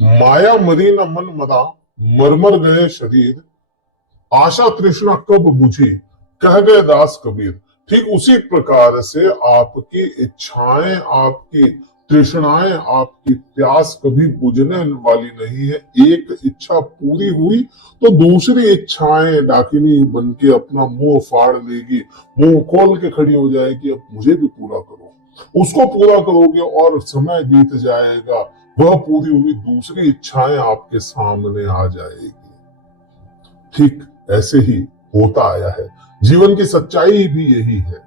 माया मरी न मन मरा, मरमर गए शरीर, आशा तृष्णा कब बुझी, कह गए दास कबीर। ठीक उसी प्रकार से आपकी इच्छाएं, आपकी तृष्णाएं, आपकी प्यास कभी बुझने वाली नहीं है। एक इच्छा पूरी हुई तो दूसरी इच्छाएं डाकिनी बन के अपना मुंह फाड़ लेगी, मुंह खोल के खड़ी हो जाएगी, अब मुझे भी पूरा करो। उसको पूरा करोगे और समय बीत जाएगा, वह पूरी हुई दूसरी इच्छाएं आपके सामने आ जाएगी। ठीक ऐसे ही होता आया है। जीवन की सच्चाई भी यही है।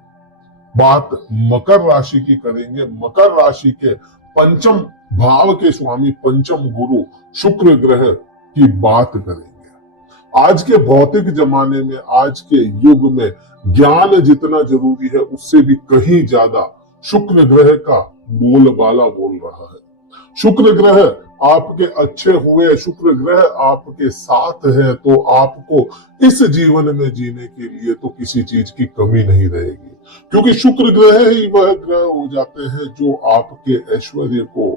बात मकर राशि की करेंगे। मकर राशि के पंचम भाव के स्वामी, पंचम गुरु शुक्र ग्रह की बात करेंगे। आज के भौतिक जमाने में, आज के युग में ज्ञान जितना जरूरी है उससे भी कहीं ज्यादा शुक्र ग्रह का बोलबाला बोल रहा है। शुक्र ग्रह आपके अच्छे हुए, शुक्र ग्रह आपके साथ है तो आपको इस जीवन में जीने के लिए तो किसी चीज की कमी नहीं रहेगी, क्योंकि शुक्र ग्रह ही वह ग्रह हो जाते हैं जो आपके ऐश्वर्य को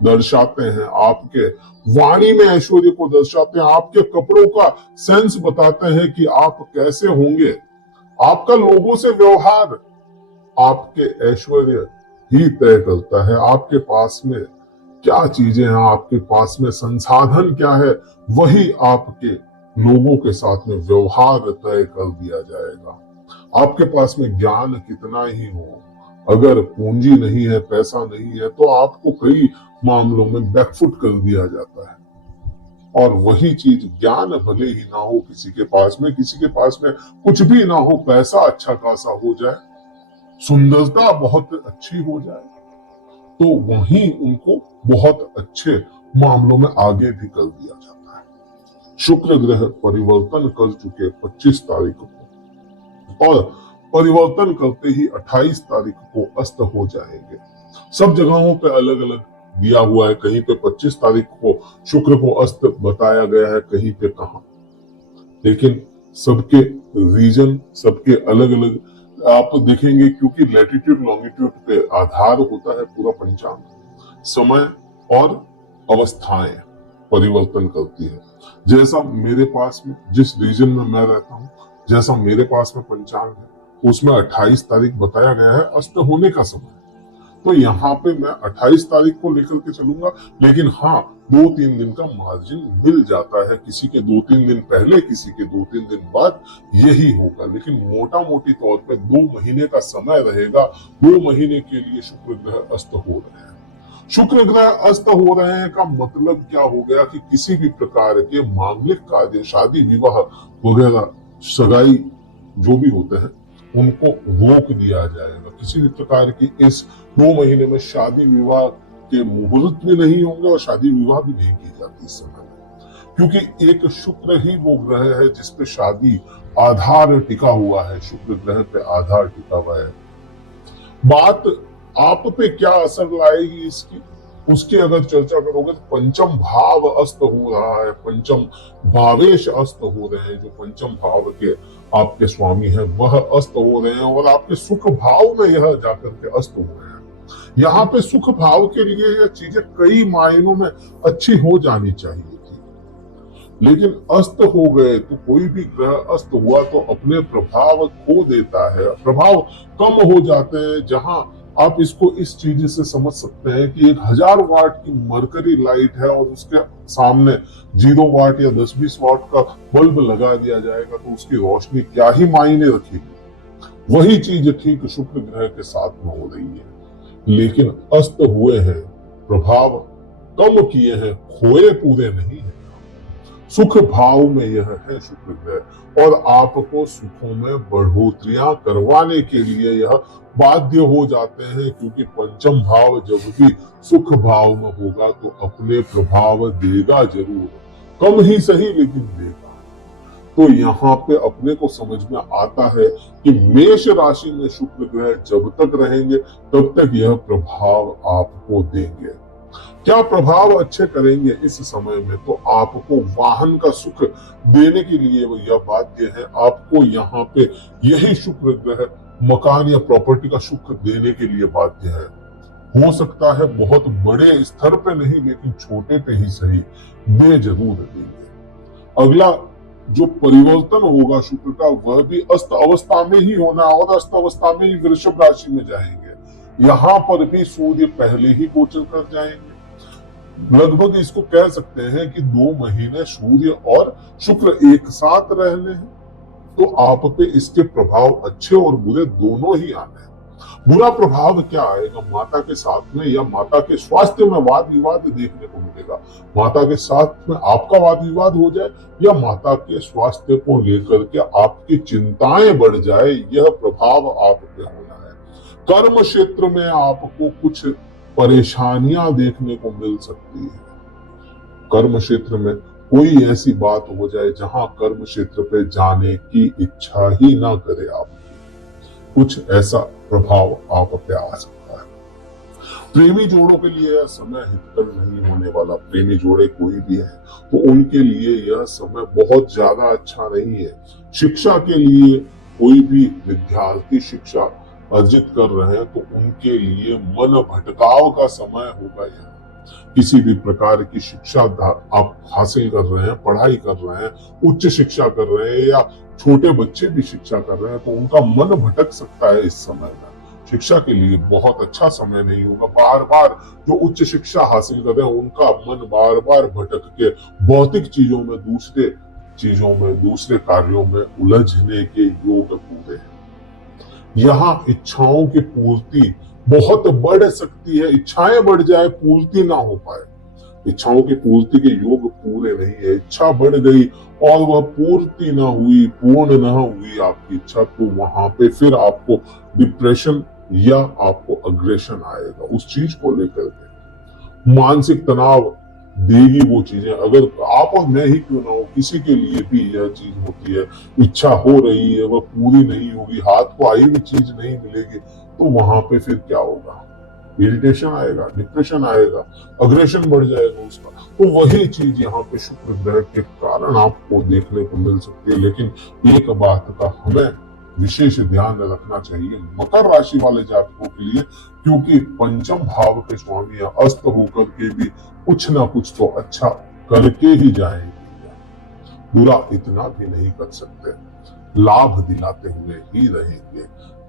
दर्शाते हैं, आपके वाणी में ऐश्वर्य को दर्शाते हैं, आपके कपड़ों का सेंस बताते हैं कि आप कैसे होंगे। आपका लोगों से व्यवहार आपके ऐश्वर्य ही तय करता है। आपके पास में क्या चीजें हैं, आपके पास में संसाधन क्या है, वही आपके लोगों के साथ में व्यवहार तय कर दिया जाएगा। आपके पास में ज्ञान कितना ही हो, अगर पूंजी नहीं है, पैसा नहीं है, तो आपको कई मामलों में बैकफुट कर दिया जाता है। और वही चीज, ज्ञान भले ही ना हो किसी के पास में, किसी के पास में कुछ भी ना हो, पैसा अच्छा खासा हो जाए, सुंदरता बहुत अच्छी हो जाए, तो वहीं उनको बहुत अच्छे मामलों में आगे भी कर दिया जाता है। शुक्र ग्रह परिवर्तन कर चुके 25 तारीख को, और परिवर्तन करते ही 28 तारीख को अस्त हो जाएंगे। सब जगहों पे अलग अलग दिया हुआ है, कहीं पे 25 तारीख को शुक्र को अस्त बताया गया है, कहीं पे कहा, लेकिन सबके रीजन, सबके अलग अलग आप देखेंगे, क्योंकि लैटिट्यूड लॉन्गिट्यूड पे आधार होता है पूरा पंचांग। समय और अवस्थाएं परिवर्तन करती है। जैसा मेरे पास में, जिस रीजन में मैं रहता हूँ, जैसा मेरे पास में पंचांग है, उसमें 28 तारीख बताया गया है अस्त होने का समय। तो यहाँ पे मैं 28 तारीख को लेकर के चलूंगा, लेकिन हाँ, 2-3 दिन का मार्जिन मिल जाता है, किसी के 2-3 दिन पहले, किसी के 2-3 दिन बाद, यही होगा। लेकिन मोटा मोटी तौर पे 2 महीने का समय रहेगा। 2 महीने के लिए शुक्र ग्रह अस्त हो रहे हैं। शुक्र ग्रह अस्त हो रहे हैं का मतलब क्या हो गया कि किसी भी प्रकार के मांगलिक कार्य, शादी विवाह वगैरह, सगाई जो भी होते हैं, उनको रोक दिया जाएगा। किसी भी प्रकार की इस 2 महीने में शादी विवाह के मुहूर्त भी नहीं होंगे और शादी विवाह भी नहीं की जाती इस समय में, क्योंकि एक शुक्र ही वो ग्रह है जिसपे शादी आधार टिका हुआ है। शुक्र ग्रह पे आधार टिका हुआ है। बात आप पे क्या असर लाएगी इसकी, उसकी अगर चर्चा करोगे तो पंचम भाव अस्त हो रहा है, पंचम भावेश अस्त हो रहे हैं। जो पंचम भाव के आपके स्वामी हैं वह अस्त हो रहे हैं, और आपके सुख भाव में यह जाकर के अस्त हो रहे हैं। यहाँ पे सुख भाव के लिए यह चीजें कई मायनों में अच्छी हो जानी चाहिए थी, लेकिन अस्त हो गए तो कोई भी ग्रह अस्त हुआ तो अपने प्रभाव खो देता है, प्रभाव कम हो जाते हैं। जहां आप इसको इस चीज से समझ सकते हैं कि 1000 वाट की मरकरी लाइट है और उसके सामने 0 वाट या 10-20 वाट का बल्ब लगा दिया जाएगा तो उसकी रोशनी क्या ही मायने रखेगी। वही चीज ठीक शुक्र ग्रह के साथ में हो रही है, लेकिन अस्त हुए हैं, प्रभाव कम किए हैं, खोए पूरे नहीं है। सुख भाव में यह है शुक्र ग्रह, और आपको सुखों में बढ़ोतरियां करवाने के लिए यह बाध्य हो जाते हैं, क्योंकि पंचम भाव जब भी सुख भाव में होगा तो अपने प्रभाव देगा जरूर, कम ही सही लेकिन देगा। तो यहाँ पे अपने को समझ में आता है कि मेष राशि में शुक्र ग्रह जब तक रहेंगे तब तक यह प्रभाव आपको देंगे। क्या प्रभाव अच्छे करेंगे इस समय में, तो आपको वाहन का सुख देने के लिए यह बाध्य है। आपको यहाँ पे यही शुक्र ग्रह मकान या प्रॉपर्टी का सुख देने के लिए बाध्य है। हो सकता है बहुत बड़े स्तर पे नहीं, लेकिन छोटे पे ही सही दे जरूर देंगे। अगला जो परिवर्तन होगा शुक्र का, वह भी अस्त अवस्था में ही होना, और अस्त अवस्था में ही वृषभ राशि में जाएंगे। यहाँ पर भी सूर्य पहले ही गोचर कर जाएंगे। लगभग इसको कह सकते हैं कि 2 महीने सूर्य और शुक्र एक साथ रहने हैं, तो आप पे इसके प्रभाव अच्छे और बुरे दोनों ही आने हैं। बुरा प्रभाव क्या आएगा? माता के साथ में या माता के स्वास्थ्य में वाद विवाद देखने को मिलेगा। माता के साथ में आपका वाद विवाद हो जाए या माता के स्वास्थ्य को लेकर के आपकी चिंताएं बढ़ जाए, यह प्रभाव आप पे होना है। कर्म क्षेत्र में आपको कुछ परेशानियां देखने को मिल सकती है। कर्म क्षेत्र में कोई ऐसी बात हो जाए जहां कर्म क्षेत्र पे जाने की इच्छा ही ना करे, आप कुछ ऐसा प्रभाव आप पे आ सकता है। प्रेमी जोड़ों के लिए यह समय हितकर नहीं होने वाला। प्रेमी जोड़े कोई भी है तो उनके लिए यह समय बहुत ज्यादा अच्छा नहीं है। शिक्षा के लिए कोई भी विद्यार्थी शिक्षा अर्जित कर रहे हैं तो उनके लिए मन भटकाव का समय होगा। यह किसी भी प्रकार की शिक्षा आप हासिल कर रहे हैं, पढ़ाई कर रहे हैं, उच्च शिक्षा कर रहे हैं या छोटे बच्चे भी शिक्षा कर रहे हैं, तो उनका मन भटक सकता है। इस समय में शिक्षा के लिए बहुत अच्छा समय नहीं होगा। बार बार जो उच्च शिक्षा हासिल कर रहे हैं उनका मन बार बार भटक के भौतिक चीजों में, दूसरे कार्यों में उलझने के योग पूरे हैं। यहाँ इच्छाओं की पूर्ति बहुत बढ़ सकती है। इच्छाएं बढ़ जाए, पूर्ति ना हो पाए। इच्छाओं की पूर्ति के योग पूरे नहीं है। इच्छा बढ़ गई और वह पूर्ति ना हुई, पूर्ण ना हुई आपकी इच्छा, तो वहां पे फिर आपको डिप्रेशन या आपको अग्रेशन आएगा उस चीज को लेकर के। मानसिक तनाव देगी वो चीजें। अगर आप और मैं ही क्यों ना हो, किसी के लिए भी यह चीज होती है, इच्छा हो रही है, वह पूरी नहीं होगी, हाथ को आई हुई चीज नहीं मिलेगी, तो वहां पे फिर क्या होगा? इरिटेशन आएगा, डिप्रेशन आएगा, अग्रेशन बढ़ जाएगा उसका। तो वही चीज यहाँ पे शुक्र ग्रह के कारण आपको देखने को मिल सकती है। लेकिन एक बात का हमें विशेष ध्यान रखना चाहिए मकर राशि वाले जातकों के लिए, क्योंकि पंचम भाव के स्वामी अस्त होकर के भी कुछ ना कुछ तो अच्छा करके ही जाएंगे। बुरा इतना भी नहीं कर सकते, लाभ दिलाते हुए ही रहेंगे।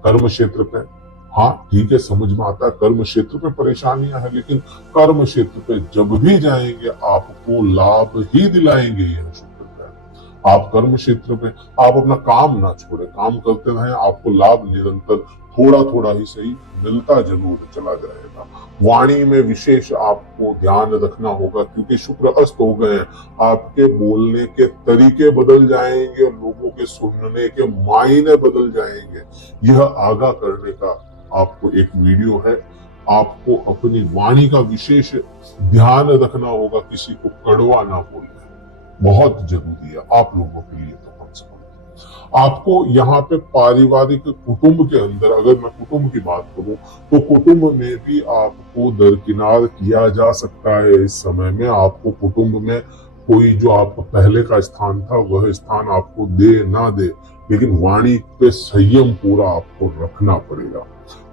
कर्म क्षेत्र पे हाँ ठीक है, समझ में आता है कर्म क्षेत्र पे परेशानियां है, लेकिन कर्म क्षेत्र पे जब भी जाएंगे आपको लाभ ही दिलाएंगे। यह शुक्र ग्रह आप कर्म क्षेत्र में आप अपना काम ना छोड़े, काम करते रहें, आपको लाभ निरंतर थोड़ा थोड़ा ही सही मिलता जरूर चला जाएगा। वाणी में विशेष आपको ध्यान रखना होगा, क्योंकि शुक्र अस्त हो गए हैं। आपके बोलने के तरीके बदल जाएंगे, लोगों के सुनने के मायने बदल जाएंगे। यह आगाह करने का आपको एक वीडियो है। आपको अपनी वाणी का विशेष ध्यान रखना होगा, किसी को कड़वा ना बोलना, बहुत जरूरी है आप लोगों के लिए। तो कम से कम आपको यहाँ पे पारिवारिक कुटुंब के अंदर, अगर मैं कुटुंब की बात करूं तो कुटुंब में भी आपको दरकिनार किया जा सकता है। इस समय में आपको कुटुंब में कोई जो आपका पहले का स्थान था वह स्थान आपको दे ना दे, लेकिन वाणी पे संयम पूरा आपको रखना पड़ेगा।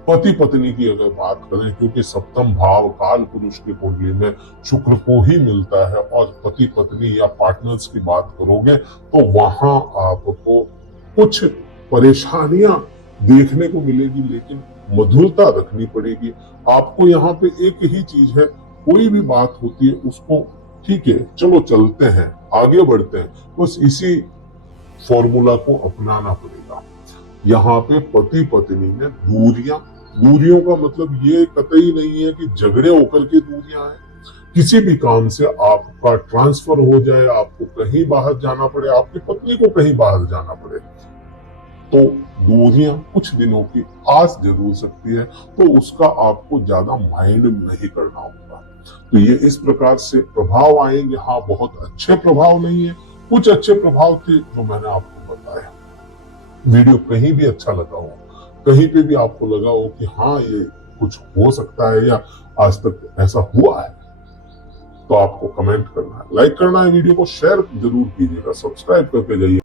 पति पत्नी की अगर बात करें, क्योंकि सप्तम भाव काल पुरुष की कुंडली में शुक्र को ही मिलता है, और पति पत्नी या पार्टनर्स की बात करोगे तो वहां आपको कुछ परेशानियां देखने को मिलेगी, लेकिन मधुरता रखनी पड़ेगी आपको। यहाँ पे एक ही चीज है, कोई भी बात होती है उसको ठीक है चलो चलते हैं, आगे बढ़ते हैं, बस इसी फॉर्मूला को अपनाना पड़ेगा। यहाँ पे पति पत्नी में दूरियों का मतलब ये कतई नहीं है कि झगड़े होकर के दूरियां हैं। किसी भी काम से आपका ट्रांसफर हो जाए, आपको कहीं बाहर जाना पड़े, आपकी पत्नी को कहीं बाहर जाना पड़े, तो दूरियां कुछ दिनों की आ जरूर सकती है, तो उसका आपको ज्यादा माइंड नहीं करना होगा। तो ये इस प्रकार से प्रभाव आएंगे। हाँ, बहुत अच्छे प्रभाव नहीं है, कुछ अच्छे प्रभाव थे जो मैंने आपको बताया। वीडियो कहीं भी अच्छा लगा हो, कहीं पे भी आपको लगा हो कि हाँ ये कुछ हो सकता है या आज तक ऐसा हुआ है, तो आपको कमेंट करना है, लाइक करना है, वीडियो को शेयर जरूर कीजिएगा, सब्सक्राइब करके जाइए।